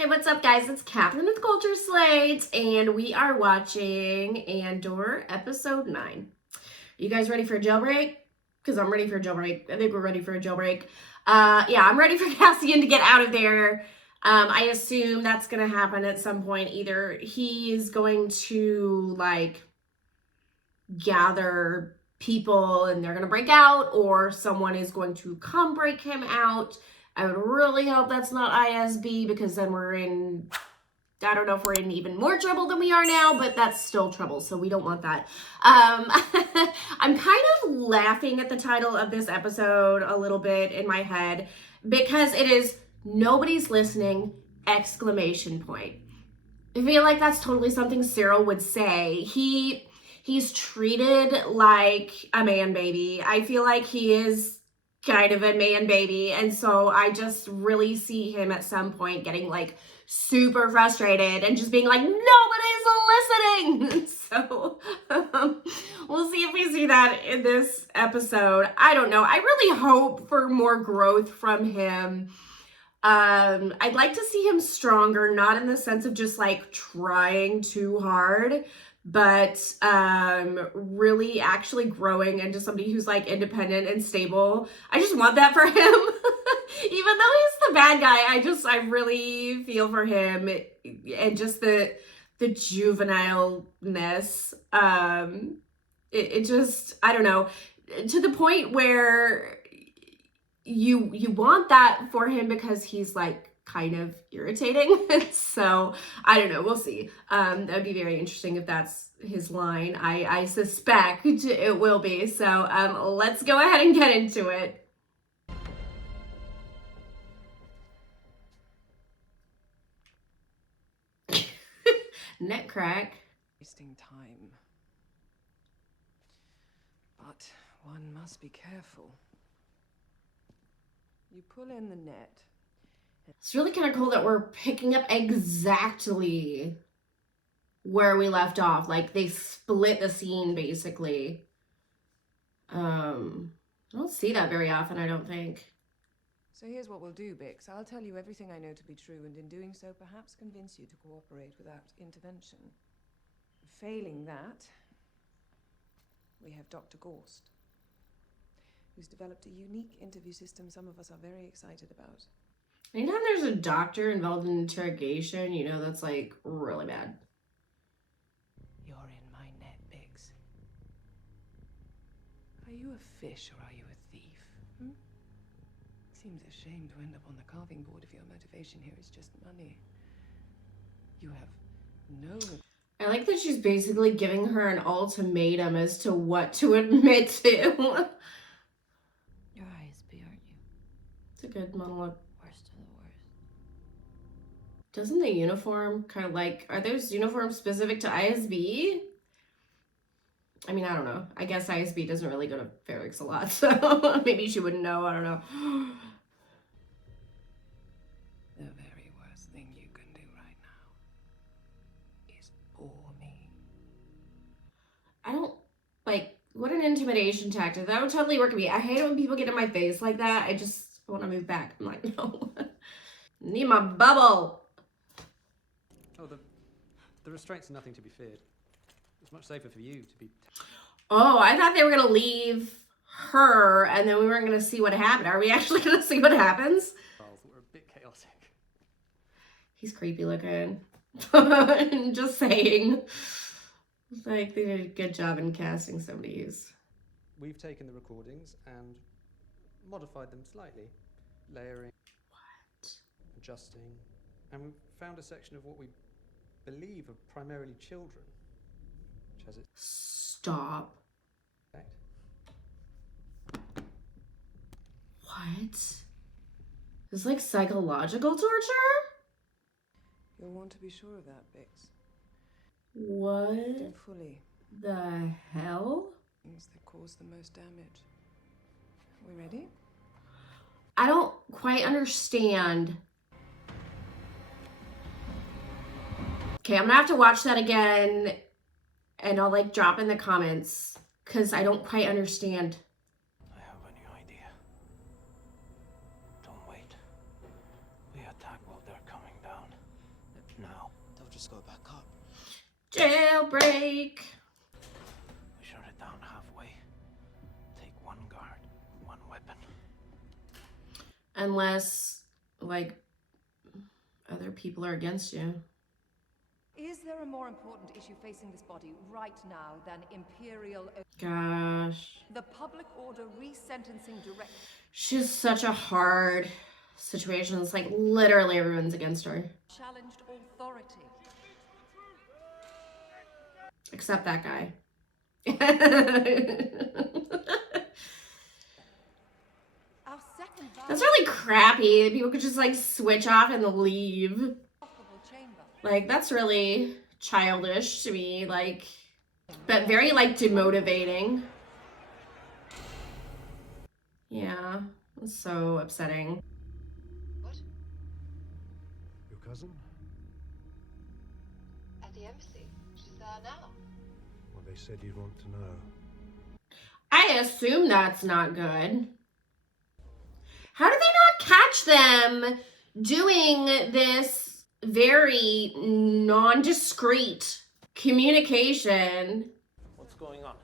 Hey, what's up, guys? It's Catherine with Culture Slate, and we are watching Andor episode 9. You guys ready for a jailbreak? Because I'm ready for a jailbreak. I think we're ready for a jailbreak. Yeah, I'm ready for Cassian to get out of there. I assume that's going to happen at some point. Either he's going to, gather people and they're going to break out, or someone is going to come break him out. I would really hope that's not ISB, because then we're in, I don't know if we're in even more trouble than we are now, but that's still trouble, so we don't want that. I'm kind of laughing at the title of this episode a little bit in my head, because it is "Nobody's Listening!" exclamation point. I feel like that's totally something Cyril would say. He's treated like a man baby. I feel like he is kind of a man baby. And so I just really see him at some point getting super frustrated and just being like, nobody's listening. So we'll see if we see that in this episode. I don't know. I really hope for more growth from him. I'd like to see him stronger, not in the sense of just trying too hard, but really actually growing into somebody who's independent and stable. I just want that for him. Even though he's the bad guy, I really feel for him, and just the juvenileness. It just, I don't know, to the point where you want that for him, because he's kind of irritating. So I don't know, we'll see. That would be very interesting if that's his line. I suspect it will be. So let's go ahead and get into it. Neck crack. Wasting time. But one must be careful. You pull in the net. It's really kind of cool that we're picking up exactly where we left off. They split the scene, basically. I don't see that very often, I don't think. So here's what we'll do, Bix. I'll tell you everything I know to be true, and in doing so, perhaps convince you to cooperate without intervention. Failing that, we have Dr. Gorst, who's developed a unique interview system some of us are very excited about. Anytime there's a doctor involved in interrogation, that's really bad. You're in my net, Bix. Are you a fish or are you a thief? Seems a shame to end up on the carving board if your motivation here is just money. You have no... I like that she's basically giving her an ultimatum as to what to admit to. You're ISB, aren't you? It's a good monologue. Worst of the worst. Doesn't the uniform kind of are those uniforms specific to ISB? I mean, I don't know. I guess ISB doesn't really go to Ferrix a lot, so maybe she wouldn't know. I don't know. The very worst thing you can do right now is bore me. I don't, what an intimidation tactic. That would totally work with me. I hate it when people get in my face like that. I just want to move back. I'm like, no. Need my bubble. Oh, the restraints are nothing to be feared. It's much safer for you to be... Oh, I thought they were going to leave her, and then we weren't going to see what happened. Are we actually going to see what happens? We're a bit chaotic. He's creepy looking. Just saying. They did a good job in casting somebody who's... We've taken the recordings and modified them slightly. Layering. What? Adjusting. And we found a section of what we believe are primarily children, which has its... Stop. effect. What? This is psychological torture? You'll want to be sure of that, Bix. What Do fully. the hell? Things that cause the most damage. Are we ready? I don't quite understand. Okay, I'm gonna have to watch that again, and I'll drop in the comments, because I don't quite understand. I have a new idea. Don't wait. We attack while they're coming down. just go back up. Jailbreak. We shut it down halfway. Take one guard, one weapon. Unless, like, other people are against you. Is there a more important issue facing this body right now than Imperial... Gosh. The public order resentencing direct... She's such a hard situation. It's like literally everyone's against her. Challenged authority. Except that guy. Our second That's really crappy that people could just like switch off and leave. chamber. Like, that's really childish to me, like, but very like demotivating. Yeah, it's so upsetting. What? Your cousin? At the embassy. She's there now. Well, they said you'd want to know. I assume that's not good. How did they not catch them doing this very non-discreet communication? What's going on?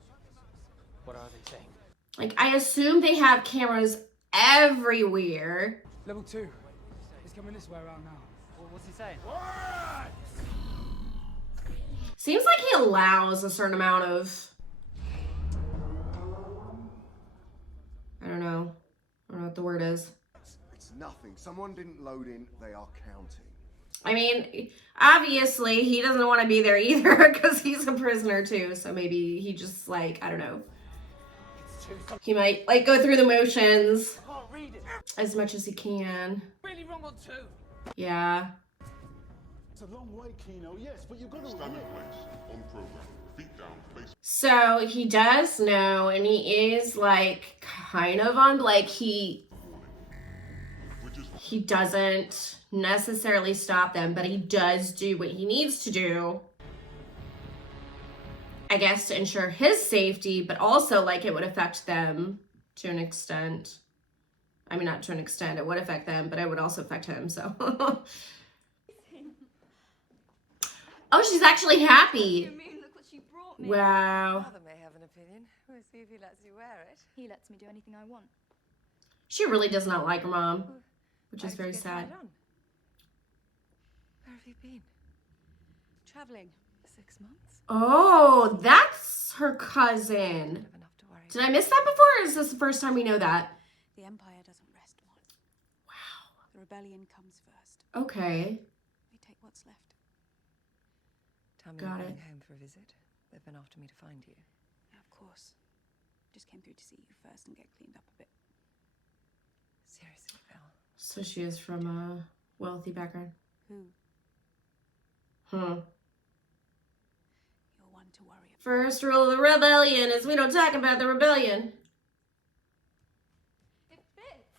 What are they saying? Like, I assume they have cameras everywhere. Level 2. He's coming this way around now. What's he saying? Seems like he allows a certain amount of... I don't know what the word is. It's nothing. Someone didn't load in. They are counting. I mean, obviously he doesn't want to be there either because he's a prisoner too. So maybe he just like, I don't know. He might like go through the motions as much as he can. Really wrong on 2. Yeah. It's a long way, Kino. Yes, but you've got to stand in place, on program, feet down, face. So he does know, and he is like kind of on like he doesn't necessarily stop them, but he does do what he needs to do, I guess, to ensure his safety, but also like it would affect them to an extent. I mean, not to an extent, it would affect them, but it would also affect him, so. Oh, she's actually happy. Look what she brought me. Wow. Father may have an opinion. We'll see if he lets you wear it. He lets me do anything I want. She really does not like her mom, which Why is did very you get sad. tied on? Where have you been? Traveling. 6 months? Oh, that's her cousin. Have enough to worry Did I miss that before, or is this the first time we know that? The Empire doesn't rest one. Wow. The rebellion comes first. Okay. We take what's left. Tell me Got you're it. going home for a visit. They've been after me to find you. Yeah, of course. Just came through to see you first and get cleaned up a bit. Seriously, Val. So she is from a wealthy background. Who? Hmm. You're one to worry about. First rule of the rebellion is we don't talk about the rebellion. It fits.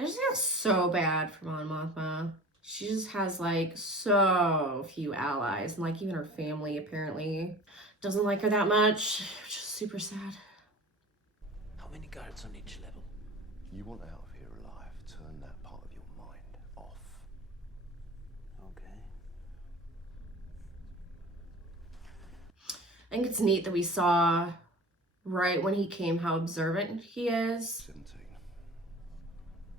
I just feel so bad for Mon Mothma. She just has like so few allies, and like even her family apparently doesn't like her that much, which is super sad. How many guards on each level? You want out of here alive. Turn that part of your mind off. Okay. I think it's neat that we saw right when he came how observant he is, 17.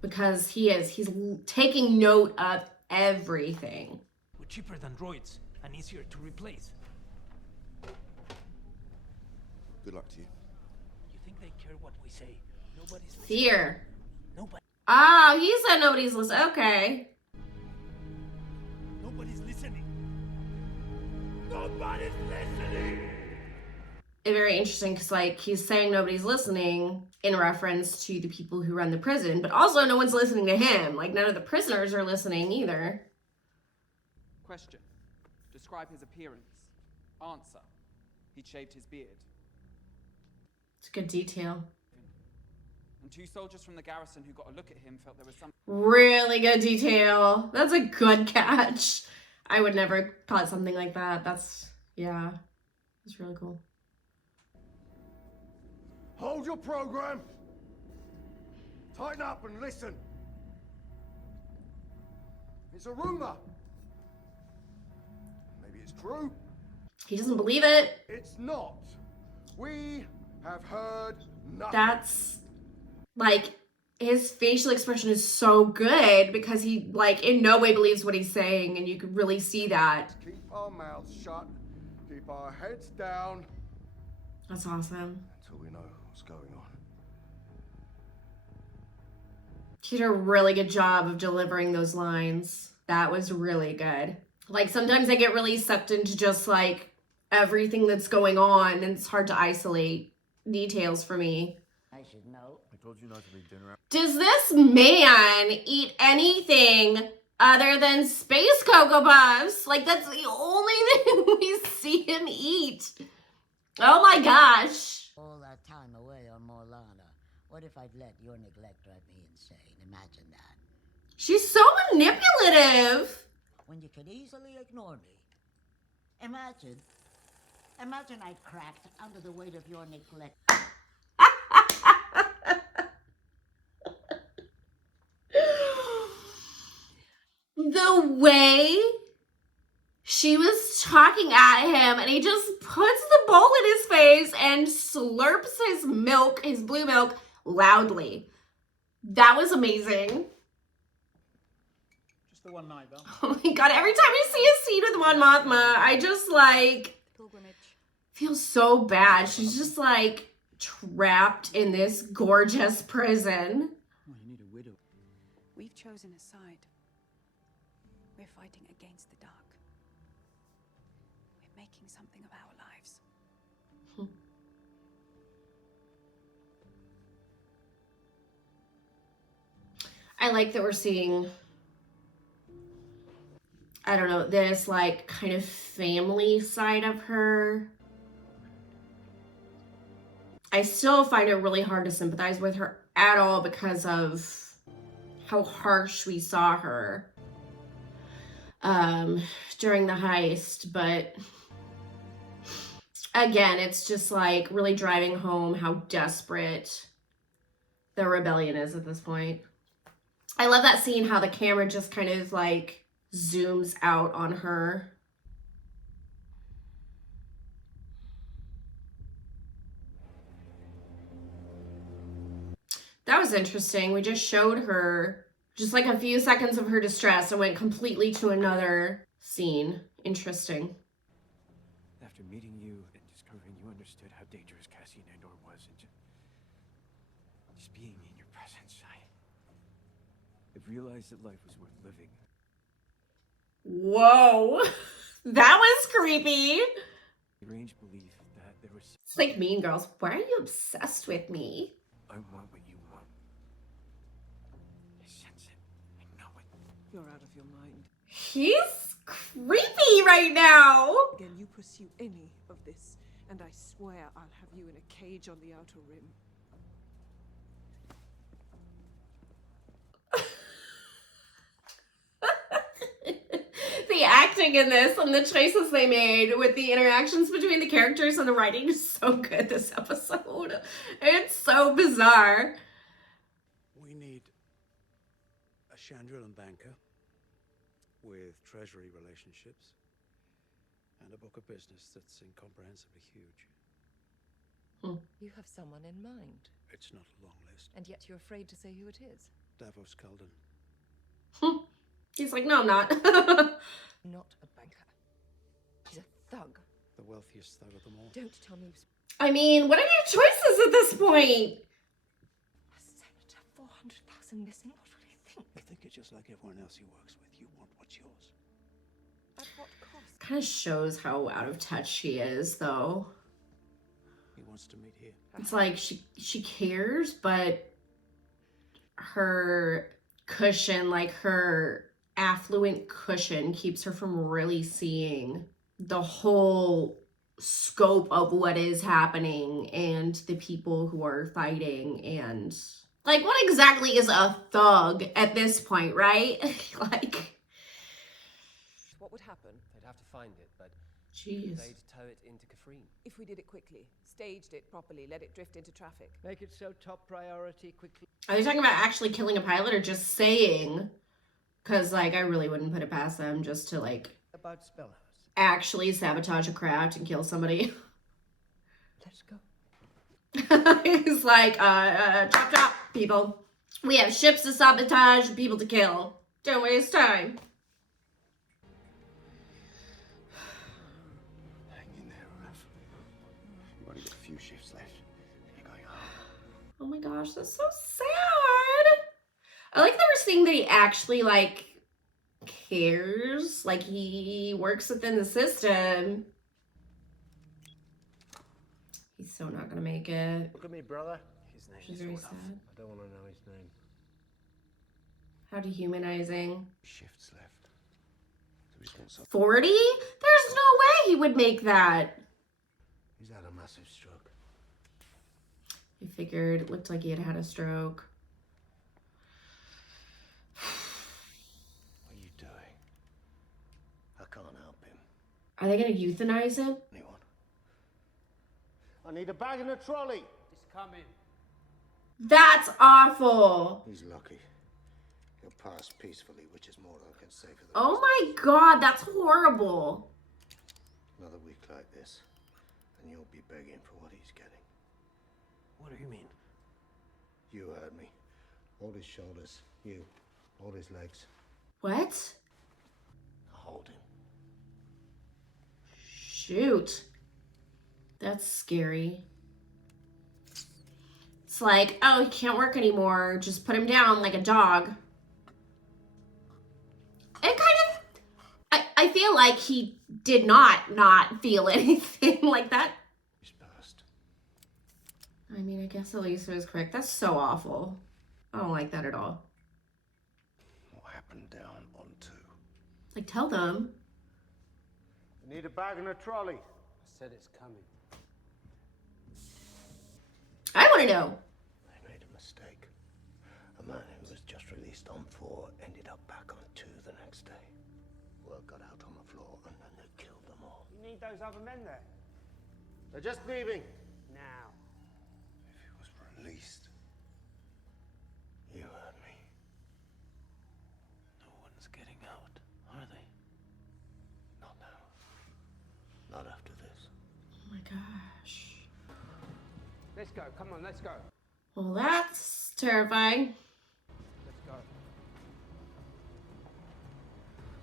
because he's taking note of everything. We're cheaper than droids and easier to replace. Good luck to you. You think they care what we say? Nobody's listening. Fear. Nobody. Oh, he said nobody's listening. Okay. Nobody's listening. Nobody's listening. It's very interesting because like he's saying nobody's listening in reference to the people who run the prison, but also no one's listening to him. Like none of the prisoners are listening either. Question. Describe his appearance. Answer. He'd shaved his beard. It's a good detail. And 2 soldiers from the garrison who got a look at him felt there was some... Really good detail. That's a good catch. I would never caught something like that. Yeah, that's really cool. Hold your program. Tighten up and listen. It's a rumor. Maybe it's true. He doesn't believe it. It's not. We have heard nothing. That's like, his facial expression is so good because he like in no way believes what he's saying, and you could really see that. Keep our mouths shut. Keep our heads down. That's awesome. Until we know what's going on. He did a really good job of delivering those lines. That was really good. Like, sometimes I get really sucked into just like everything that's going on, and it's hard to isolate details for me. I should know. I told you not to leave dinner out. Does this man eat anything other than space Cocoa Puffs? Like, that's the only thing we see him eat. Oh my gosh. All that time away on Morlana. What if I'd let your neglect drive me insane? Imagine that. She's so manipulative. When you could easily ignore me. Imagine I'd cracked under the weight of your neglect. The way she was talking at him, and he just puts the bowl in his face and slurps his milk, his blue milk, loudly. That was amazing. Just the one night, though. Oh my god, every time I see a scene with Mon Mothma, I just like feel so bad. She's just like trapped in this gorgeous prison. Well, you need a widow. We've chosen a side. We're fighting against the dark. We're making something of our lives. I like that we're seeing, I don't know, this like kind of family side of her. I still find it really hard to sympathize with her at all because of how harsh we saw her during the heist. But again, it's just like really driving home how desperate the rebellion is at this point. I love that scene, how the camera just kind of like zooms out on her. That was interesting. We just showed her just like a few seconds of her distress and went completely to another scene. Interesting. After meeting you and discovering you understood how dangerous Cassie and Andor was, and just being in your presence, I've realized that life was worth living. Whoa. That was creepy. Strange belief that there was... It's like Mean Girls. Why are you obsessed with me? I want what you want. I sense it. I know it. You're out of your mind. He's creepy right now. Again, you pursue any of this, and I swear I'll have you in a cage on the outer rim. The acting in this and the choices they made with the interactions between the characters and the writing is so good this episode. It's so bizarre. We need a Chandrilan banker with treasury relationships and a book of business that's incomprehensibly huge. You have someone in mind. It's not a long list. And yet you're afraid to say who it is. Davos Calden. He's like, no, I'm not. Not a banker. He's a thug. The wealthiest thug of them all. Don't tell me. I mean, what are your choices at this point? A senator, 400,000 missing. What will you think? I think it's just like everyone else he works with. You want what's yours. At what cost? Kind of shows how out of touch she is, though. He wants to meet here. It's like she cares, but her cushion, like her affluent cushion, keeps her from really seeing the whole scope of what is happening and the people who are fighting. And like, what exactly is a thug at this point, right? Like, what would happen? They'd have to find it, but Jeez. They'd tow it into Kafrine. If we did it quickly, staged it properly, let it drift into traffic. Make it so top priority quickly. Are they talking about actually killing a pilot or just saying? Because, like, I really wouldn't put it past them just to, like, About Spellhouse. actually sabotage a craft and kill somebody. Let's go. He's like, chop chop, people. We have ships to sabotage and people to kill. Don't waste time. Hang in there, Raph. You've only got a few shifts left, and you're going home. Oh my gosh, that's so sad. I like that we're seeing that he actually, like, cares. Like, he works within the system. He's so not gonna make it. Look at me, brother. His name She's is very Olaf. sad. I don't want to know his name. How dehumanizing. Shifts left. So we just want some. 40? There's no way he would make that. He's had a massive stroke. I figured it looked like he had had a stroke. What are you doing? I can't help him. Are they gonna euthanize him? Anyone? I need a bag and a trolley. It's coming. That's awful. He's lucky. He'll pass peacefully, which is more than I can say for the Oh my god, that's horrible. Another week like this, and you'll be begging for what he's getting. What do you mean? You heard me. Hold his shoulders. You. Hold his legs. What? Hold him. Shoot. That's scary. It's like, oh, he can't work anymore. Just put him down like a dog. It kind of, I feel like he did not feel anything like that. He's passed. I mean, I guess Elisa is correct. That's so awful. I don't like that at all. What happened down on 2? Like, tell them. I need a bag and a trolley. I said it's coming. I want to know. They made a mistake. A man who was just released on 4 ended up back on 2 the next day. Word got out on the floor, and then they killed them all. You need those other men there. They're just leaving. Now. If he was released. You heard me. No one's getting out, are they? Not now. Not after this. Oh my gosh. Let's go. Come on, let's go. Well, that's terrifying. Let's go.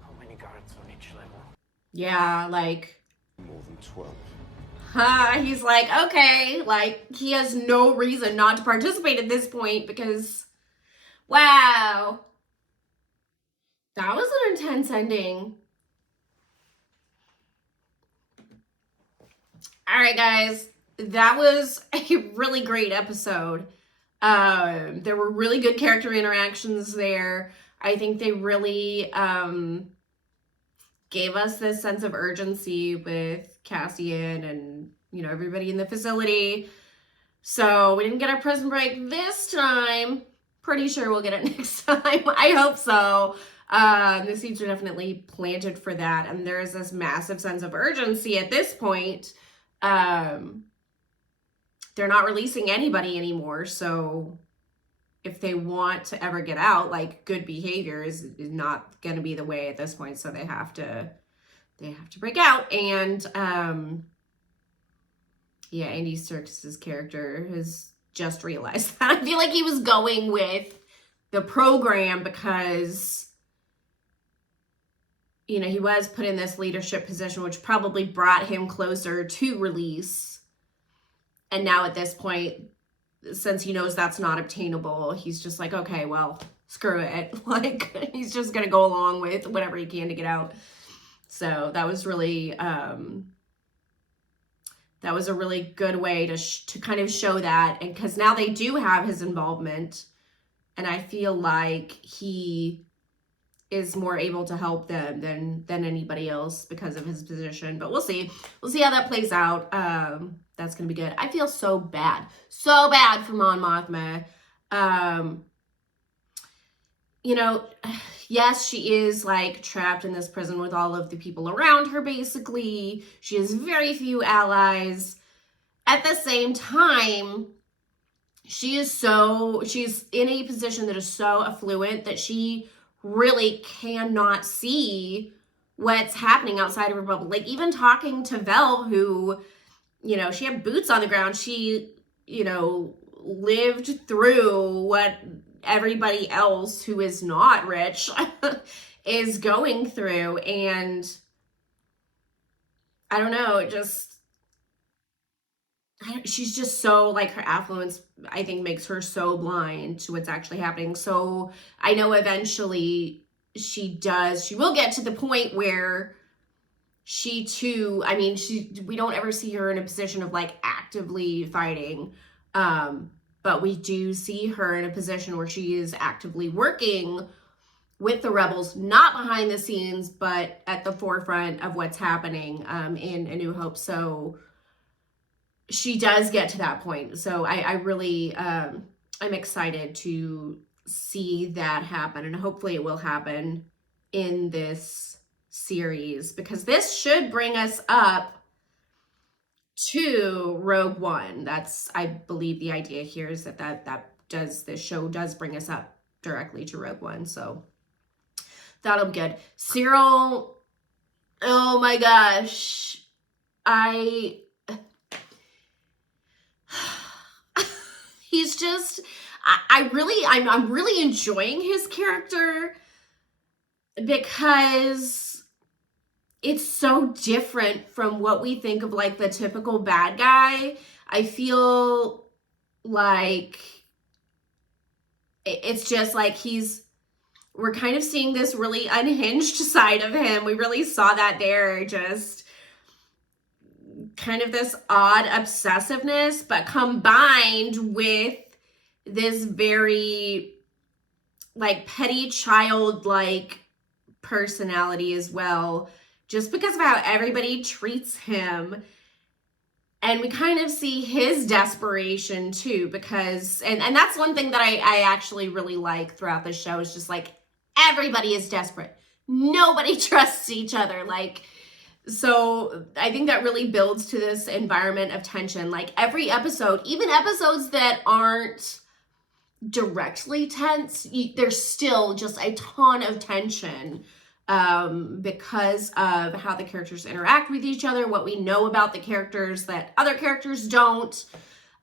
How many guards on each level? Yeah, like, More than 12. he's like, okay, like, he has no reason not to participate at this point because, wow. That was an intense ending. All right, guys, that was a really great episode. There were really good character interactions there. I think they really gave us this sense of urgency with Cassian and, you know, everybody in the facility. So we didn't get our prison break this time. Pretty sure we'll get it next time. I hope so. The seeds are definitely planted for that. And there is this massive sense of urgency at this point. They're not releasing anybody anymore. So if they want to ever get out, like, good behavior is not going to be the way at this point. So they have to break out. And, yeah, Andy Serkis's character has just realized that. I feel like he was going with the program because, you know, he was put in this leadership position, which probably brought him closer to release. And now at this point, since he knows that's not obtainable, he's just like, okay, well, screw it. Like, he's just going to go along with whatever he can to get out. So that was really, that was a really good way to kind of show that. And because now they do have his involvement. And I feel like he is more able to help them than anybody else because of his position. But we'll see. We'll see how that plays out. That's going to be good. I feel so bad for Mon Mothma. you know, yes, she is like trapped in this prison with all of the people around her, basically. She has very few allies. At the same time, she's in a position that is so affluent that she really cannot see what's happening outside of her bubble. Like, even talking to Vel, who, you know, she had boots on the ground. She, you know, lived through what everybody else who is not rich is going through. And I don't know, she's just so, like, her affluence, I think, makes her so blind to what's actually happening. So I know eventually she will get to the point where she too, I mean, we don't ever see her in a position of like actively fighting. But we do see her in a position where she is actively working with the rebels, not behind the scenes, but at the forefront of what's happening in A New Hope. So she does get to that point. So I really, I'm excited to see that happen, and hopefully it will happen in this series, because this should bring us up to Rogue One. That's, I believe, the idea here is this show does bring us up directly to Rogue One. So that'll be good. Cyril, oh my gosh. He's just, I'm really enjoying his character because it's so different from what we think of like the typical bad guy. I feel like it's just like we're kind of seeing this really unhinged side of him. We really saw that there, just kind of this odd obsessiveness, but combined with this very like petty childlike personality as well, just because of how everybody treats him. And we kind of see his desperation too, because, and that's one thing that I actually really like throughout the show, is just like, everybody is desperate. Nobody trusts each other. Like, so I think that really builds to this environment of tension. Like, every episode, even episodes that aren't directly tense, there's still just a ton of tension because of how the characters interact with each other, what we know about the characters that other characters don't.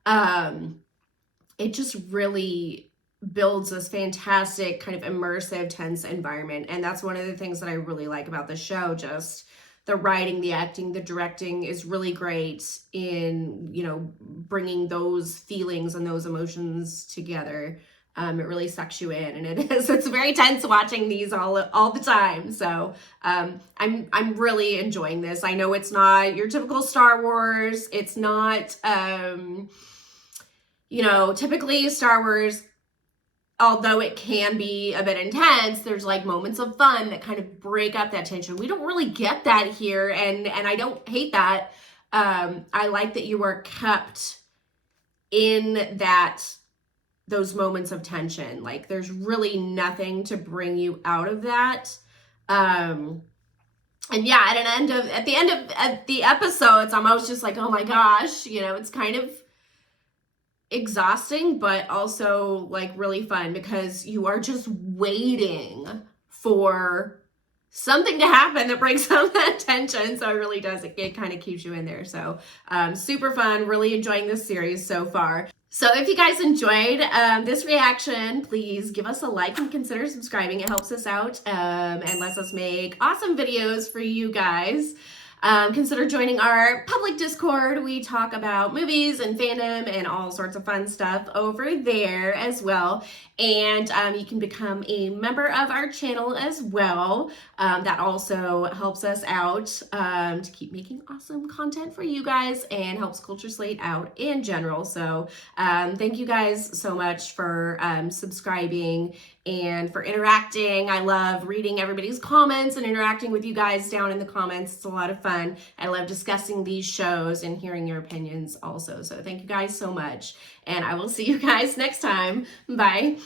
It just really builds this fantastic kind of immersive, tense environment. And that's one of the things that I really like about the show. Just the writing, the acting, the directing is really great in, you know, bringing those feelings and those emotions together. It really sucks you in, and it's very tense watching these all the time. So I'm really enjoying this. I know it's not your typical Star Wars. It's not, you know, typically Star Wars, although it can be a bit intense, there's like moments of fun that kind of break up that tension. We don't really get that here, and I don't hate that. I like that you are kept in those moments of tension. Like, there's really nothing to bring you out of that. And yeah, at the end of the episodes, I'm always just like, oh my gosh, you know, it's kind of exhausting, but also like really fun, because you are just waiting for something to happen that breaks up that tension. So it really does, it kind of keeps you in there. So super fun, really enjoying this series so far. So if you guys enjoyed this reaction, please give us a like and consider subscribing. It helps us out and lets us make awesome videos for you guys. Consider joining our public Discord. We talk about movies and fandom and all sorts of fun stuff over there as well. And you can become a member of our channel as well. That also helps us out to keep making awesome content for you guys, and helps Culture Slate out in general. So thank you guys so much for subscribing and for interacting. I love reading everybody's comments and interacting with you guys down in the comments. It's a lot of fun. I love discussing these shows and hearing your opinions also. So thank you guys so much, and I will see you guys next time. Bye.